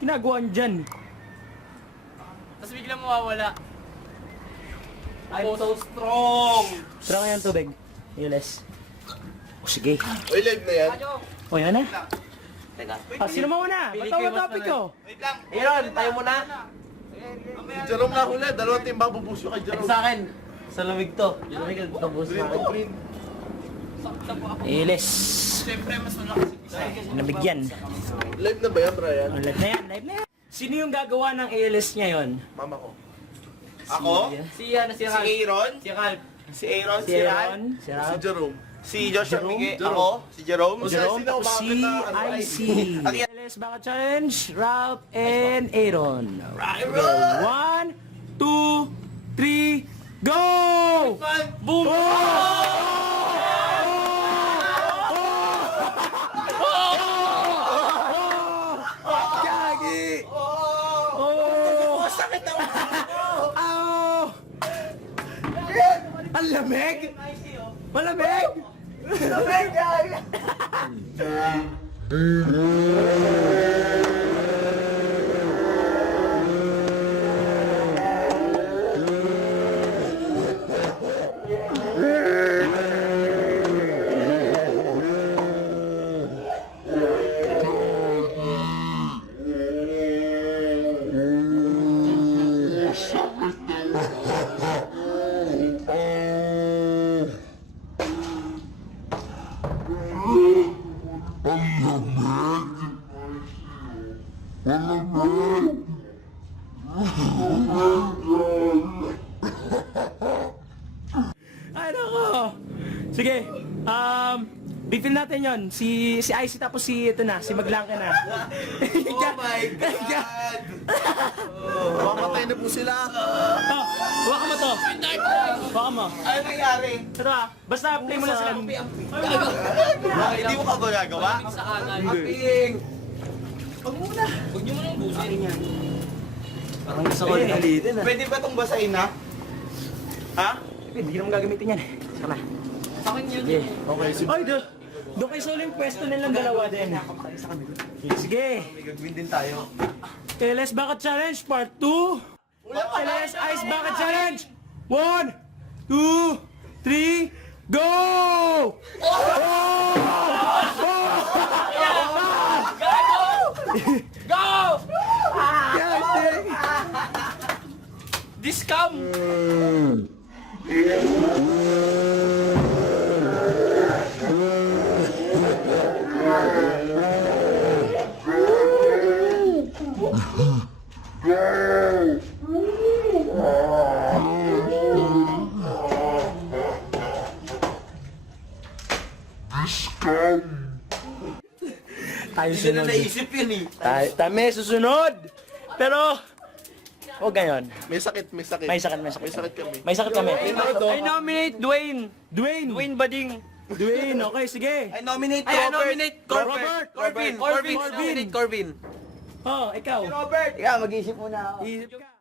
ginagawa niyo dyan? Tapos biglang mawawala. I'm so strong! Tara ngayon tubig. Iles. O sige. Uy, live na yan. O yan na. Teka. Sino mauna? Batawa topic ko. Wait lang. Aaron, tayo muna. Si Jerome na huli. Dalawang team babubusyo kay Jerome. Sa akin, sa lamig to. Yung lamig ang tapos Green to green. Iles. Siyempre, mas malakas. Nabigyan. Live na ba yan, Brian? O, live na yan, live na yan. Sino yung gagawa ng ALS ngayon? Mama ko. Ako? Si Aaron? Si Ralph. Si Aaron, Si Aaron, si Si Ralph, Jerome. si Joshua Jerome? Miguel, ako, si Jerome. O, Jerome, sino, tapos bakit si na, ano, IC. Ang- ALS Baka Challenge, Ralph and Aaron. One, two, three, go! Boom! Gagi! Oh! Sakit na! Ow! Ang lamig! Malamig! Ay, nako. Sige. Bitin natin yon. Si IC tapos si ito na, si Maglangka na. Oh my God! Mamatay na po sila. Oh, huwag mo to. Huwag mo. Ano nangyari? Ito basta play mo na sila. Bakit hindi mo ka gagawa? Sa kanan. Aping! Huwag niyo mo nang busin. Parang gusto ko ulitin ah. Pwede ba itong basahin na? Ha? Hindi naman gagamitin yan eh. Saka na. Sa akin yun. Sige. Okay. Ay, doon kayo sa uling pwesto nilang dalawa din. Sige. May gagawin din tayo. LS Bucket Challenge Part 2. LS Ice Bucket Challenge. 1, 2, 3, go! Go! Yes, Discount! tayo Hindi na sunod. naisip yun eh. Tayo susunod. Pero, huwag gayon. May sakit, may sakit. May sakit, may sakit. May sakit kami. May sakit kami. I nominate Dwayne. Dwayne. Dwayne Bading. Dwayne, okay, sige. I nominate I Robert. nominate Corbin. Robert. Corbin. Corbin. Nominate Corbin. Oh, ikaw. Robert! Ikaw, mag-iisip muna ako. Isip ka.